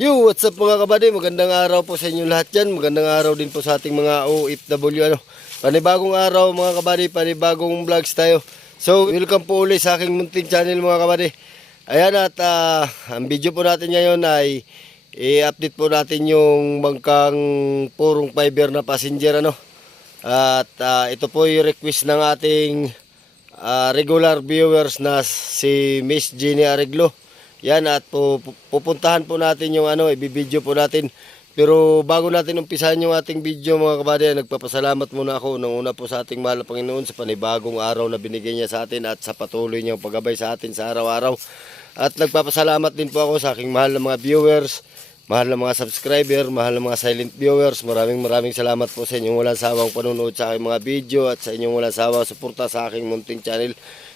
Yo, what's up mga kabady? Magandang araw po sa inyo lahat dyan. Magandang araw din po sa ating mga OFW. Panibagong araw mga kabady, panibagong vlogs tayo. So, welcome po ulit sa aking munting channel mga kabady. Ayan at ang video po natin ngayon ay i-update po natin yung bangkang purong fiber na passenger. At ito po yung request ng ating regular viewers na si Miss Jenny Arreglo. Yan at pupuntahan po natin yung ibibideo po natin. Pero bago natin umpisahan yung ating video mga kabady, nagpapasalamat muna ako nung una po sa ating mahal na Panginoon sa panibagong araw na binigay niya sa atin at sa patuloy niyang paggabay sa atin sa araw-araw. At nagpapasalamat din po ako sa aking mahal na mga viewers, mahal na mga subscriber, mahal na mga silent viewers. Maraming salamat po sa inyong walang sawang panunood sa aking mga video at sa inyong walang sawang suporta sa aking munting channel.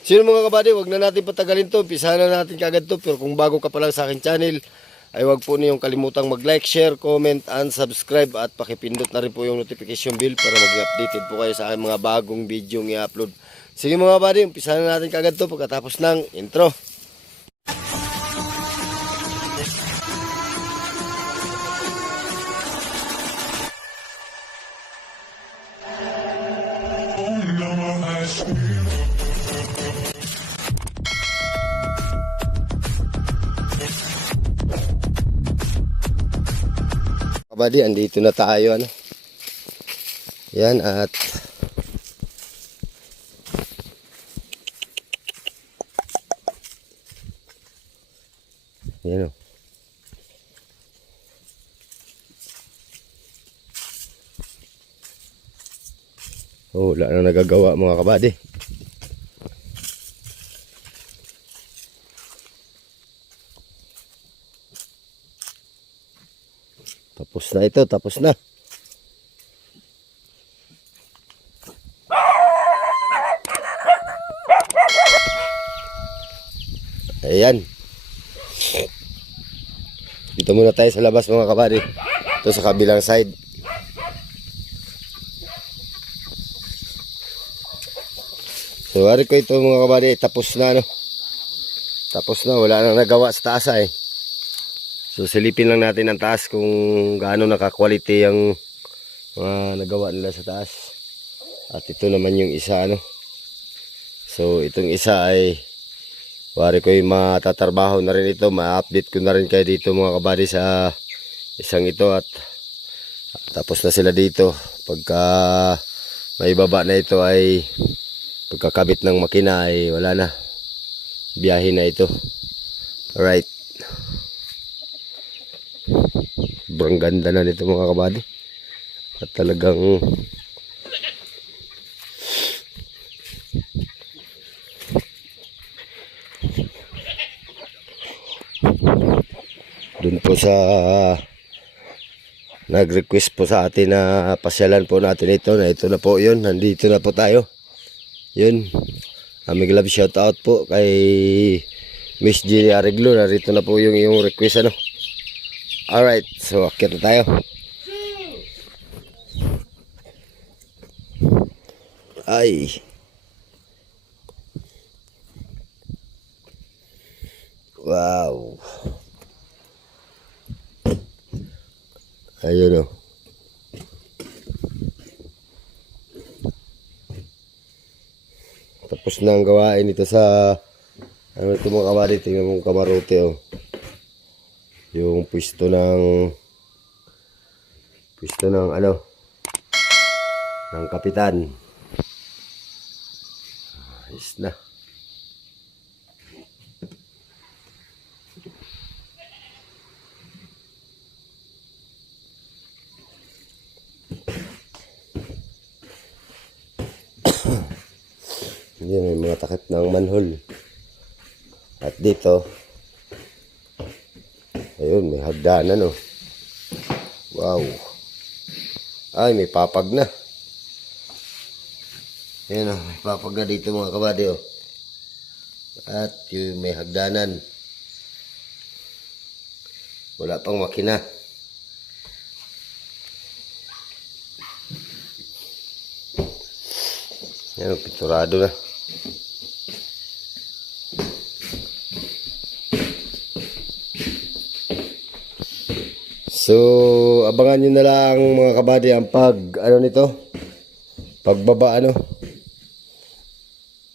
Sino mga kabady, wag na natin patagalin to. Umpisahan na natin kagad to. Pero kung bago ka pa lang sa aking channel, ay wag po niyong kalimutang mag-like, share, comment, and subscribe. At pakipindot na rin po yung notification bell para mag-updated po kayo sa aking mga bagong video i-upload. Sige mga kabady, umpisahan na natin kagad to pagkatapos ng intro. Kabady, andito na tayo Yan at yan wala na nagagawa mga kabady. Tapos na ito, tapos na. Ayan. Dito muna tayo sa labas mga kabady. Ito sa kabilang side. So, hari ko ito mga kabady, tapos na Tapos na, wala nang nagawa sa taas So, silipin lang natin ang taas kung gaano naka-quality ang mga nagawa nila sa taas. At ito naman yung isa So, itong isa ay wari ko yung matatrabaho na rin ito. Ma-update ko na rin kayo dito mga kabady sa isang ito at tapos na sila dito. Pagka may baba na ito ay pagkakabit ng makina ay wala na. Biyahe na ito. Alright. Sobrang ganda na nito mga kabady. At talagang dun po sa nag-request po sa atin na pasyalan po natin ito na ito na po yun. Nandito na po tayo. Yun. Aming love shout out po kay Miss Jenny Arreglo. Narito na po yung iyong request Alright, so akit na tayo. Ay. Wow. Ayun Tapos na ang gawain ito sa ito mga kabady, tingnan mong kamarote yung pwesto ng ng kapitan. Ayos na. Yan, may mga takip ng manhole. At dito ayun, may hagdanan Wow. Ay, may papag na. Ayan may papag na dito mga kabady At yung may hagdanan. Wala pang makina. Yan, pinturado na. So, abangan nyo na lang mga kabady ang ano nito, pagbaba ano.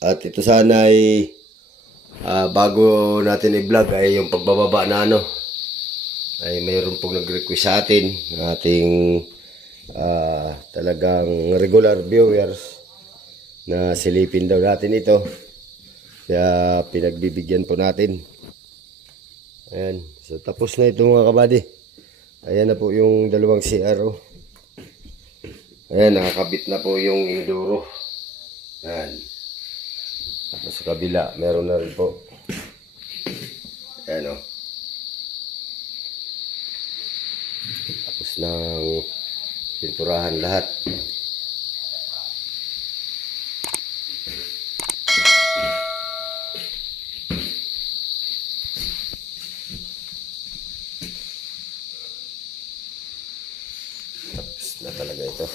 At ito sana ay bago natin i-vlog ay yung pagbababa na ano, ay mayroon pong nag-request sa atin, ating talagang regular viewers na silipin daw natin ito. Kaya pinagbibigyan po natin. Ayan. So tapos na ito mga kabady. Ayan na po yung dalawang CR. Ayan, nakakabit na po yung inodoro. Ayan. Tapos sa kabila, meron na rin po. Ayan o. Tapos ng pinturahan lahat. Tapos na talaga ito.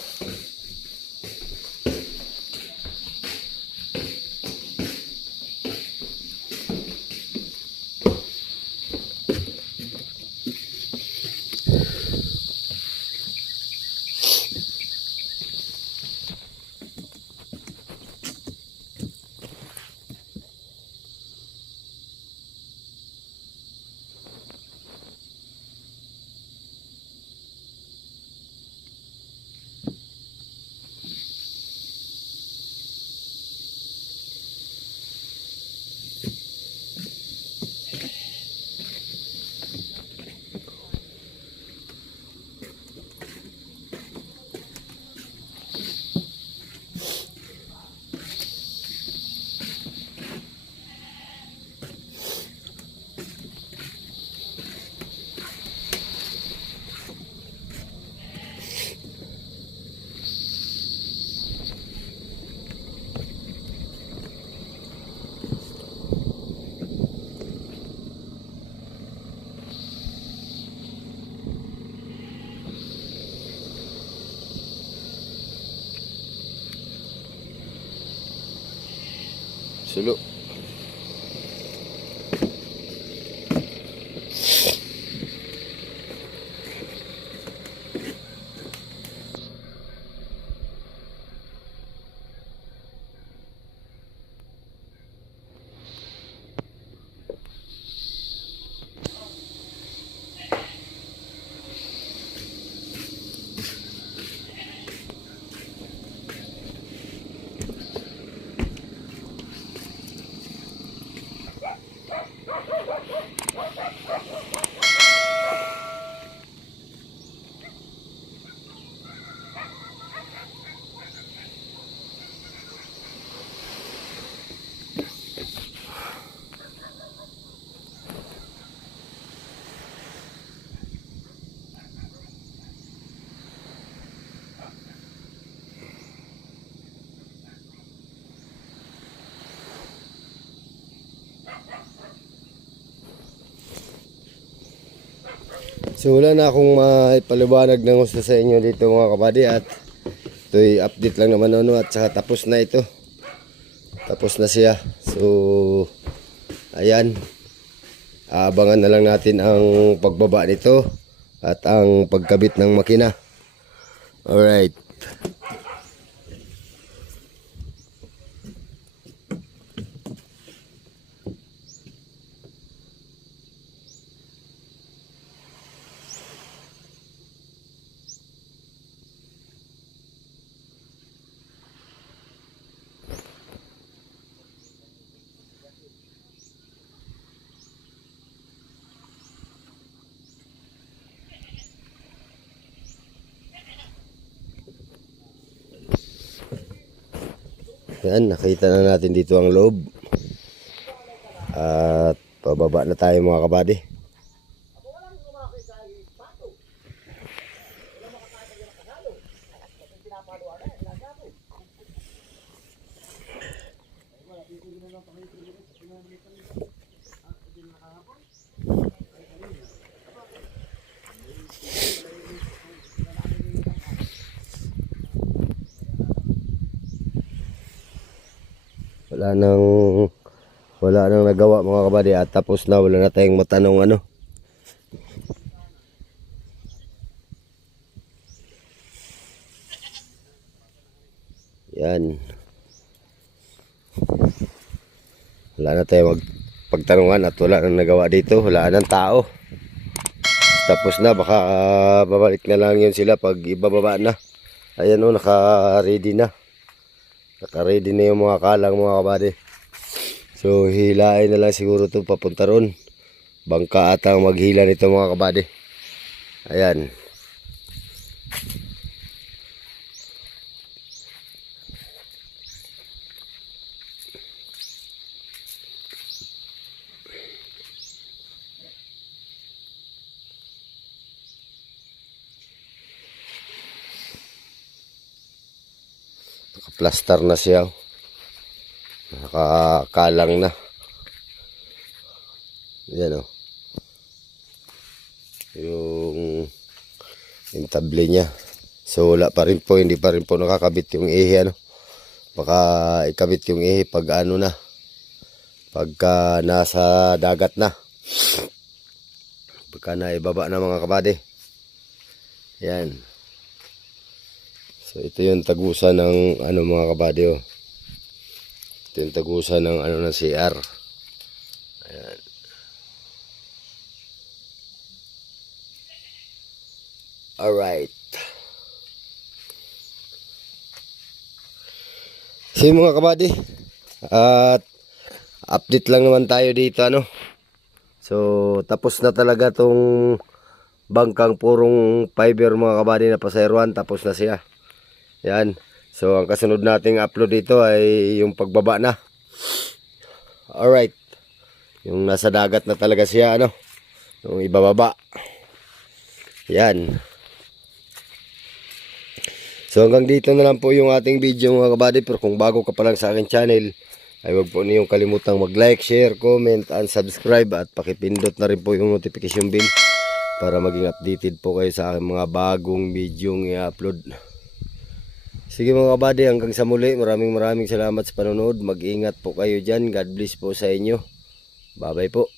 Sulo. So wala na akong maipaliwanag ng gusto sa inyo dito mga kabady, at ito'y update lang naman ano, at saka tapos na ito. Tapos na siya. So ayan, abangan na lang natin ang pagbaba nito at ang pagkabit ng makina. Alright. Yan, nakita na natin dito ang loob. At pababa na tayo mga kabady. Wala nang nagawa mga kabady, at tapos na, wala na tayong matanong ano. Yan. Wala na tayo magpagtanungan at wala nang nagawa dito. Wala nang tao. Tapos na, baka babalik na lang yun sila pag ibababa na. Ayan o, naka-ready na. Naka-ready na yung mga kalang mga kabady. So hilain na lang siguro ito papunta ron. Bangka ata ang maghila nito mga kabady. Ayan. Naka-plaster na siya. Nakakalang na. Yan o. Yung table niya. So wala pa rin po, hindi pa rin po nakakabit yung ihi ano. Baka ikabit yung ihi pag ano na. Pagka nasa dagat na. Pagka naibaba na mga kabady. Yan. So ito yung tagusan ng ano mga kabady oh. Ito yung tagusan ng ano ng CR. Ayan. Alright. So mga kabady, at update lang naman tayo dito ano. So tapos na talaga tong bangkang purong fiber mga kabady na pasayruan, tapos na siya. Yan. So ang kasunod nating upload dito ay yung pagbaba na. Alright. Yung nasa dagat na talaga siya ano. Yung ibababa. Yan. So hanggang dito na lang po yung ating video mga kabady. Pero kung bago ka pa lang sa aking channel, ay huwag po niyong kalimutang mag-like, share, comment, and subscribe. At pakipindot na rin po yung notification bell para maging updated po kayo sa aking mga bagong video i-upload. Sige mga kabady, hanggang sa muli. Maraming salamat sa panonood. Mag-ingat po kayo dyan. God bless po sa inyo. Bye bye po.